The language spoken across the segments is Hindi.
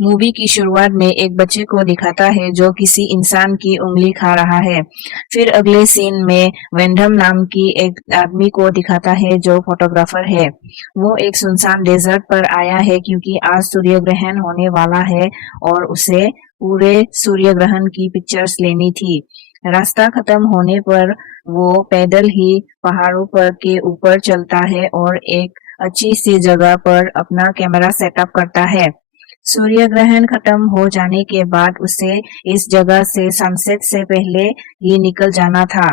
मूवी की शुरुआत में एक बच्चे को दिखाता है जो किसी इंसान की उंगली खा रहा है। फिर अगले सीन में वेंडम नाम की एक आदमी को दिखाता है जो फोटोग्राफर है। वो एक सुनसान डेजर्ट पर आया है क्योंकि आज सूर्य ग्रहण होने वाला है और उसे पूरे सूर्य ग्रहण की पिक्चर्स लेनी थी। रास्ता खत्म होने पर वो पैदल ही पहाड़ों पर के ऊपर चलता है और एक अच्छी सी जगह पर अपना कैमरा सेटअप करता है। सूर्य ग्रहण खत्म हो जाने के बाद उसे इस जगह से सनसेट से पहले ही निकल जाना था।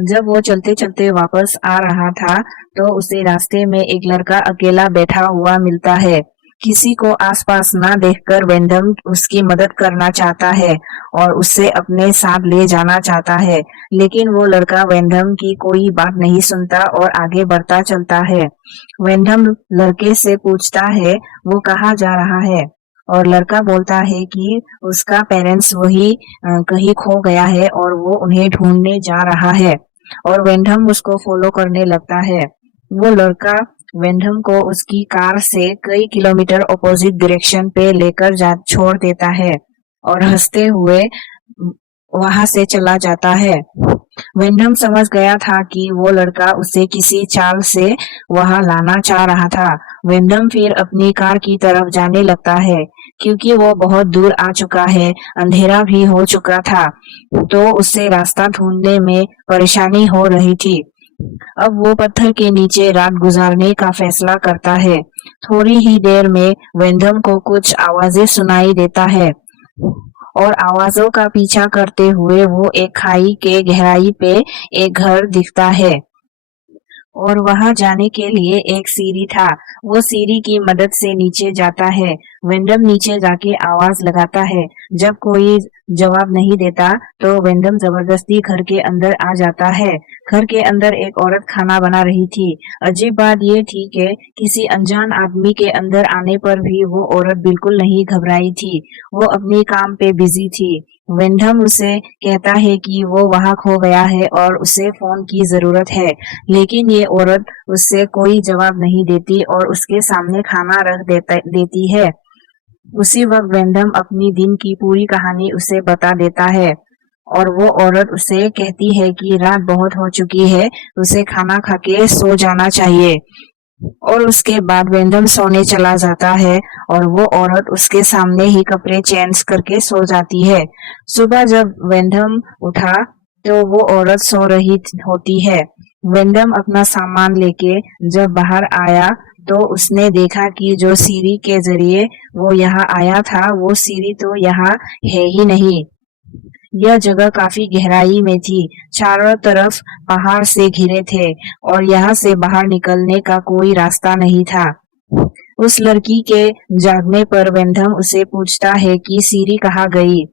जब वो चलते चलते वापस आ रहा था तो उसे रास्ते में एक लड़का अकेला बैठा हुआ मिलता है। किसी को आसपास ना देखकर वेंडम उसकी मदद करना चाहता है और उसे अपने साथ ले जाना चाहता है, लेकिन वो लड़का वेंडम की कोई बात नहीं सुनता और आगे बढ़ता चलता है। वेंडम लड़के से पूछता है वो कहाँ जा रहा है और लड़का बोलता है कि उसका पेरेंट्स वही कहीं खो गया है और वो उन्हें ढूंढने जा रहा है और वेंडम उसको फॉलो करने लगता है। वो लड़का वेंडम को उसकी कार से कई किलोमीटर अपोजिट डायरेक्शन पे लेकर जा छोड़ देता है और हंसते हुए वहां से चला जाता है। वेंडम समझ गया था कि वो लड़का उसे किसी चाल से वहां लाना चाह रहा था। वेंडम फिर अपनी कार की तरफ जाने लगता है क्योंकि वो बहुत दूर आ चुका है, अंधेरा भी हो चुका था, तो उससे रास्ता ढूंढने में परेशानी हो रही थी। अब वो पत्थर के नीचे रात गुजारने का फैसला करता है। थोड़ी ही देर में वेंडम को कुछ आवाजें सुनाई देता है और आवाजों का पीछा करते हुए वो एक खाई के गहराई पे एक घर दिखता है और वहां जाने के लिए एक सीढ़ी था। वो सीढ़ी की मदद से नीचे जाता है। वेंडम नीचे जाके आवाज लगाता है। जब कोई जवाब नहीं देता तो वेंडम जबरदस्ती घर के अंदर आ जाता है। घर के अंदर एक औरत खाना बना रही थी। अजीब बात ये थी कि किसी अनजान आदमी के अंदर आने पर भी वो औरत बिल्कुल नहीं घबराई थी। वो अपने काम पे बिजी थी। वेंडम उसे कहता है कि वो वहां खो गया है और उसे फोन की जरूरत है, लेकिन ये औरत उससे कोई जवाब नहीं देती और उसके सामने खाना रख देती है। उसी वक्त वेंडम अपनी दिन की पूरी कहानी उसे बता देता है और वो औरत उसे कहती है कि रात बहुत हो चुकी है, उसे खाना खा के सो जाना चाहिए। और उसके बाद वेंडम सोने चला जाता है और वो औरत उसके सामने ही कपड़े चेंज करके सो जाती है। सुबह जब वेंडम उठा तो वो औरत सो रही होती है। वेंडम अपना सामान लेके जब बाहर आया तो उसने देखा कि जो सीढ़ी के जरिए वो यहाँ आया था वो सीढ़ी तो यहाँ है ही नहीं। यह जगह काफी गहराई में थी, चारों तरफ पहाड़ से घिरे थे और यहाँ से बाहर निकलने का कोई रास्ता नहीं था। उस लड़की के जागने पर वेंडम उसे पूछता है कि सीरी कहाँ गई।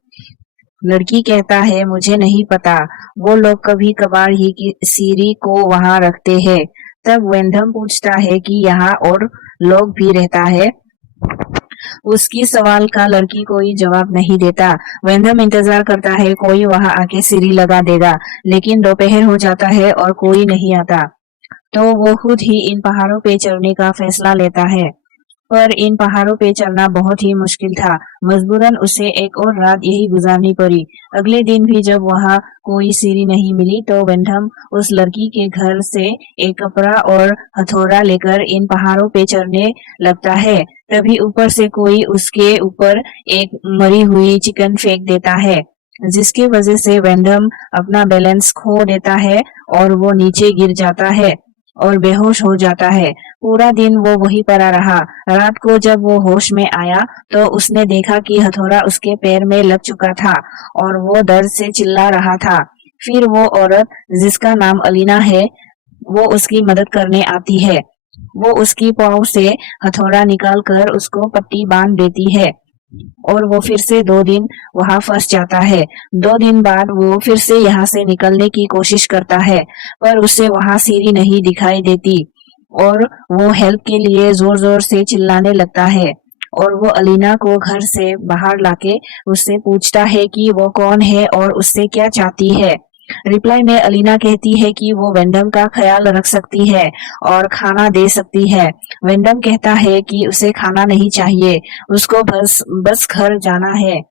लड़की कहता है मुझे नहीं पता, वो लोग कभी कभार ही की सीरी को वहां रखते हैं। तब वेंडम पूछता है कि यहाँ और लोग भी रहता है। उसकी सवाल का लड़की कोई जवाब नहीं देता। वेंडम इंतजार करता है कोई वहां आके सीढ़ी लगा देगा, लेकिन दोपहर हो जाता है और कोई नहीं आता। तो वो खुद ही इन पहाड़ों पे चढ़ने का फैसला लेता है, पर इन पहाड़ों पे चलना बहुत ही मुश्किल था। मजबूरन उसे एक और रात यही गुजारनी पड़ी। अगले दिन भी जब वहां कोई सीढ़ी नहीं मिली तो वेंडम उस लड़की के घर से एक कपड़ा और हथौड़ा लेकर इन पहाड़ों पे चढ़ने लगता है। तभी ऊपर से कोई उसके ऊपर एक मरी हुई चिकन फेंक देता है, जिसकी वजह से वेंडम अपना बैलेंस खो देता है और वो नीचे गिर जाता है और बेहोश हो जाता है। पूरा दिन वो वहीं पड़ा रहा। रात को जब वो होश में आया तो उसने देखा कि हथौड़ा उसके पैर में लग चुका था और वो दर्द से चिल्ला रहा था। फिर वो औरत जिसका नाम अलीना है वो उसकी मदद करने आती है। वो उसकी पाँव से हथौड़ा निकाल कर उसको पट्टी बांध देती है और वो फिर से 2 दिन वहां फंस जाता है। 2 दिन बाद वो फिर से यहाँ से निकलने की कोशिश करता है, पर उसे वहां सीढ़ी नहीं दिखाई देती और वो हेल्प के लिए जोर जोर से चिल्लाने लगता है और वो अलीना को घर से बाहर लाके उससे पूछता है कि वो कौन है और उससे क्या चाहती है। रिप्लाई में अलीना कहती है कि वो वेंडम का ख्याल रख सकती है और खाना दे सकती है। वेंडम कहता है कि उसे खाना नहीं चाहिए, उसको बस बस घर जाना है।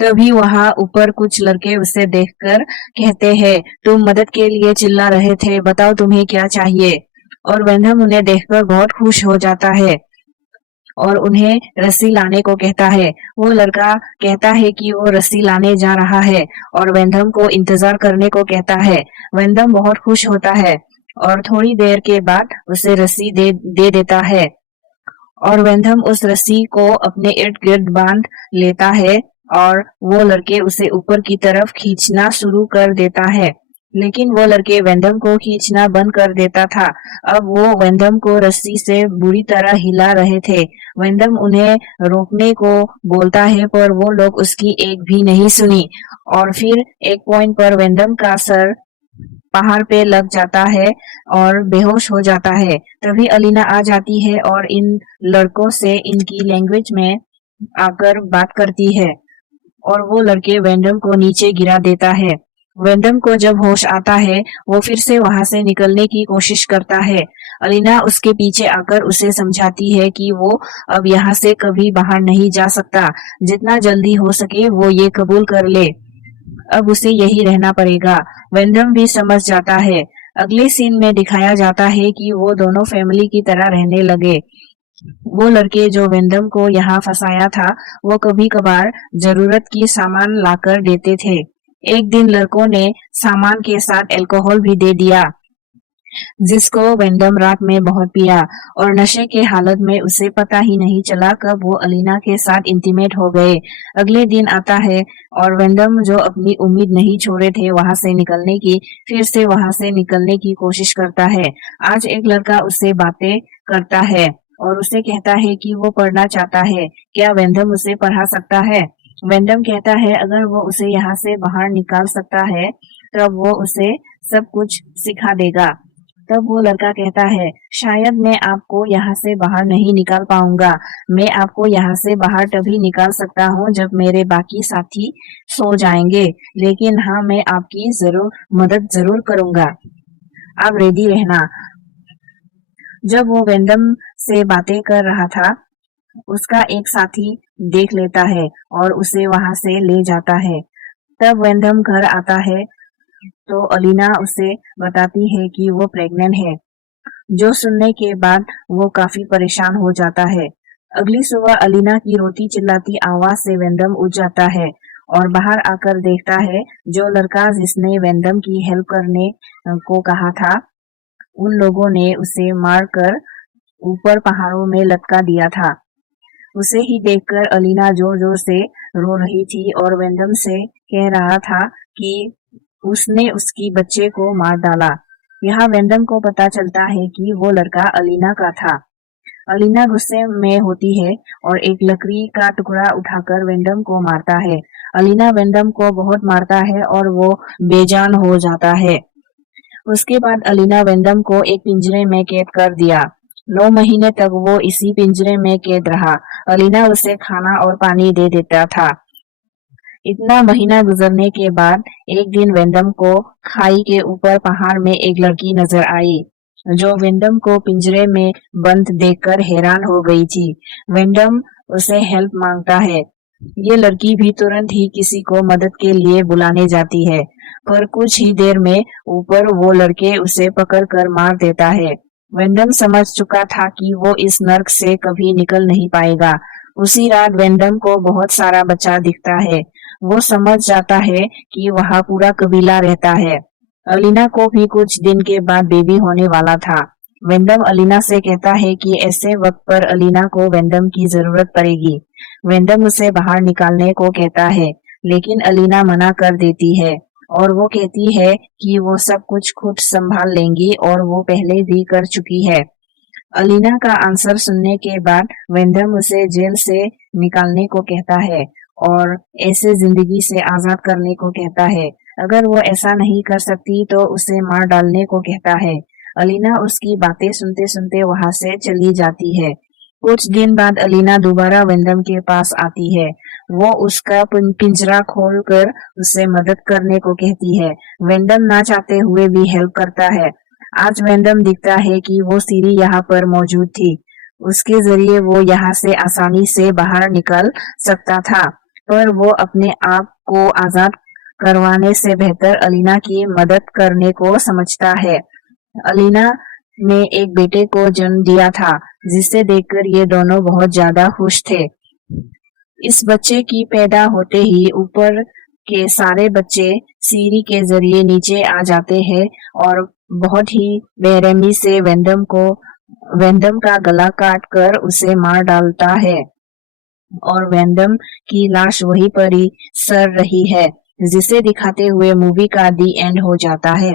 तभी वहां ऊपर कुछ लड़के उसे देखकर कहते हैं, तुम मदद के लिए चिल्ला रहे थे, बताओ तुम्हें क्या चाहिए। और वेंडम उन्हें देखकर बहुत खुश हो जाता है और उन्हें रस्सी लाने को कहता है। वो लड़का कहता है कि वो रस्सी लाने जा रहा है और वेंडम को इंतजार करने को कहता है। वेंडम बहुत खुश होता है और थोड़ी देर के बाद उसे रस्सी दे देता है और वेंडम उस रस्सी को अपने इर्द गिर्द बांध लेता है और वो लड़के उसे ऊपर की तरफ खींचना शुरू कर देता है। लेकिन वो लड़के वेंडम को खींचना बंद कर देता था। अब वो वेंडम को रस्सी से बुरी तरह हिला रहे थे। वेंडम उन्हें रोकने को बोलता है पर वो लोग उसकी एक भी नहीं सुनी और फिर एक पॉइंट पर वेंडम का सर पहाड़ पे लग जाता है और बेहोश हो जाता है। तभी अलीना आ जाती है और इन लड़कों से इनकी लैंग्वेज में आकर बात करती है और वो लड़के वेंडम को नीचे गिरा देता है। वेंडम को जब होश आता है वो फिर से वहां से निकलने की कोशिश करता है। अलीना उसके पीछे आकर उसे समझाती है कि वो अब यहाँ से कभी बाहर नहीं जा सकता। जितना जल्दी हो सके वो ये कबूल कर ले, अब उसे यही रहना पड़ेगा। वेंडम भी समझ जाता है। अगले सीन में दिखाया जाता है कि वो दोनों फैमिली की तरह रहने लगे। वो लड़के जो वेंडम को यहाँ फंसाया था वो कभी कभार जरूरत की सामान लाकर देते थे। एक दिन लड़कों ने सामान के साथ अल्कोहल भी दे दिया जिसको वेंडम रात में बहुत पिया और नशे के हालत में उसे पता ही नहीं चला कब वो अलीना के साथ इंटीमेट हो गए। अगले दिन आता है और वेंडम जो अपनी उम्मीद नहीं छोड़े थे वहां से निकलने की, फिर से वहां से निकलने की कोशिश करता है। आज एक लड़का उससे बातें करता है और उसे कहता है कि वो पढ़ना चाहता है, क्या वेंडम उसे पढ़ा सकता है। वेंडम कहता है अगर वो उसे यहाँ से बाहर निकाल सकता है तब वो उसे सब कुछ सिखा देगा। तब वो लड़का कहता है, शायद मैं आपको यहाँ से बाहर नहीं निकाल पाऊंगा, मैं आपको यहाँ से बाहर तभी निकाल सकता हूँ जब मेरे बाकी साथी सो जाएंगे, लेकिन हाँ मैं आपकी मदद जरूर करूंगा, आप रेडी रहना। जब वो वेंडम से बातें कर रहा था उसका एक साथी देख लेता है और उसे वहां से ले जाता है। तब वेंडम घर आता है तो अलीना उसे बताती है कि वो प्रेग्नेंट है, जो सुनने के बाद वो काफी परेशान हो जाता है। अगली सुबह अलीना की रोती चिल्लाती आवाज से वेंडम उठ जाता है और बाहर आकर देखता है जो लड़का जिसने वेंडम की हेल्प करने को कहा था उन लोगों ने उसे मारकर ऊपर पहाड़ों में लटका दिया था। उसे ही देखकर अलीना जोर जोर से रो रही थी और वेंडम से कह रहा था कि उसने उसकी बच्चे को मार डाला। यहाँ वेंडम को पता चलता है कि वो लड़का अलीना का था। अलीना गुस्से में होती है और एक लकड़ी का टुकड़ा उठाकर वेंडम को मारता है। अलीना वेंडम को बहुत मारता है और वो बेजान हो जाता है। उसके बाद अलीना वेंडम को एक पिंजरे में कैद कर दिया। 9 महीने तक वो इसी पिंजरे में कैद रहा। अलीना उसे खाना और पानी दे देता था। इतना महीना गुजरने के बाद एक दिन वेंडम को खाई के ऊपर पहाड़ में एक लड़की नजर आई जो वेंडम को पिंजरे में बंद देखकर हैरान हो गई थी। वेंडम उसे हेल्प मांगता है। ये लड़की भी तुरंत ही किसी को मदद के लिए बुलाने जाती है, पर कुछ ही देर में ऊपर वो लड़के उसे पकड़कर मार देता है। वेंडम समझ चुका था कि वो इस नर्क से कभी निकल नहीं पाएगा। उसी रात वेंडम को बहुत सारा बच्चा दिखता है। वो समझ जाता है कि वहाँ पूरा कबीला रहता है। अलीना को भी कुछ दिन के बाद बेबी होने वाला था। वेंडम अलीना से कहता है कि ऐसे वक्त पर अलीना को वेंडम की जरूरत पड़ेगी। वेंडम उसे बाहर निकालने को कहता है, लेकिन अलीना मना कर देती है और वो कहती है कि वो सब कुछ खुद संभाल लेंगी और वो पहले भी कर चुकी है। अलीना का आंसर सुनने के बाद वेंडम उसे जेल से निकालने को कहता है और ऐसे जिंदगी से आजाद करने को कहता है। अगर वो ऐसा नहीं कर सकती तो उसे मार डालने को कहता है। अलीना उसकी बातें सुनते सुनते वहां से चली जाती है। कुछ दिन बाद अलीना दोबारा वेंडम के पास आती है। वो उसका पिंजरा खोलकर उसे मदद करने को कहती है। वेंडम ना चाहते हुए भी हेल्प करता है। आज वेंडम दिखता है कि वो सीढ़ी यहाँ पर मौजूद थी। उसके जरिए वो यहाँ से आसानी से बाहर निकल सकता था, पर वो अपने आप को आजाद करवाने से बेहतर अलीना की मदद करने को समझता है। अलीना ने एक बेटे को जन्म दिया था, जिसे देखकर ये दोनों बहुत ज्यादा खुश थे। इस बच्चे की पैदा होते ही ऊपर के सारे बच्चे सीढ़ी के जरिए नीचे आ जाते हैं और बहुत ही बेरहमी से वेंडम का गला काट कर उसे मार डालता है और वेंडम की लाश वहीं पर ही सड़ रही है, जिसे दिखाते हुए मूवी का दी एंड हो जाता है।